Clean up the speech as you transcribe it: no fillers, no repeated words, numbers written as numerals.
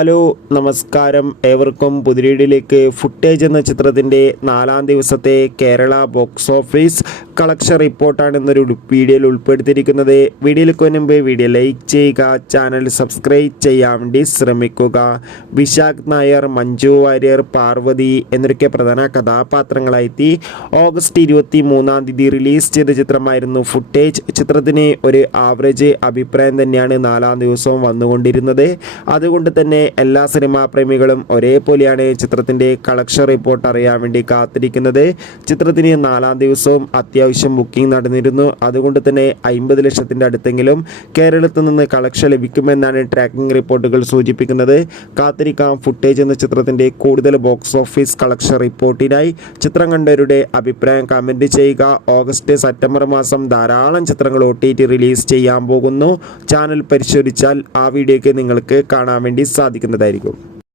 Hello നമസ്കാരം, ഏവർക്കും പുതിരീടിലേക്ക്. Footage എന്ന ചിത്രത്തിൻ്റെ 4-ാം ദിവസത്തെ കേരള ബോക്സ് ഓഫീസ് കളക്ഷൻ റിപ്പോർട്ടാണ് ഇന്നൊരു വീഡിയോയിൽ ഉൾപ്പെടുത്തിയിരിക്കുന്നത്. വീഡിയോയിലേക്ക് മുൻപ് വീഡിയോ ലൈക്ക് ചെയ്യുക, ചാനൽ സബ്സ്ക്രൈബ് ചെയ്യാൻ വേണ്ടി ശ്രമിക്കുക. വിശാഖ് നായർ, മഞ്ജു വാര്യർ, പാർവതി എന്നൊക്കെ പ്രധാന കഥാപാത്രങ്ങളായി ഓഗസ്റ്റ് 23-ാം തീയതി റിലീസ് ചെയ്ത ചിത്രമായിരുന്നു ഫുട്ടേജ്. ചിത്രത്തിന് ഒരു ആവറേജ് അഭിപ്രായം തന്നെയാണ് 4-ാം ദിവസവും വന്നുകൊണ്ടിരുന്നത്. അതുകൊണ്ട് തന്നെ എല്ലാ സിനിമാ പ്രേമികളും ഒരേപോലെയാണ് ചിത്രത്തിൻ്റെ കളക്ഷൻ റിപ്പോർട്ട് അറിയാൻ വേണ്ടി കാത്തിരിക്കുന്നത്. ചിത്രത്തിന് 4-ാം ദിവസവും അത്യാവശ്യം ബുക്കിംഗ് നടന്നിരുന്നു. അതുകൊണ്ട് തന്നെ 50 ലക്ഷത്തിൻ്റെ അടുത്തെങ്കിലും കേരളത്തിൽ നിന്ന് കളക്ഷൻ ലഭിക്കുമെന്നാണ് ട്രാക്കിംഗ് റിപ്പോർട്ടുകൾ സൂചിപ്പിക്കുന്നത്. കാത്തിരിക്കാം ഫുട്ടേജ് എന്ന ചിത്രത്തിൻ്റെ കൂടുതൽ ബോക്സ് ഓഫീസ് കളക്ഷൻ റിപ്പോർട്ടിനായി. ചിത്രം കണ്ടവരുടെ അഭിപ്രായം കമൻറ്റ് ചെയ്യുക. ഓഗസ്റ്റ് സെപ്റ്റംബർ മാസം ധാരാളം ചിത്രങ്ങൾ OTT റിലീസ് ചെയ്യാൻ പോകുന്നു. ചാനൽ പരിശോധിച്ചാൽ ആ വീഡിയോയ്ക്ക് നിങ്ങൾക്ക് കാണാൻ വേണ്ടി സാധിക്കുന്നതായിരിക്കും.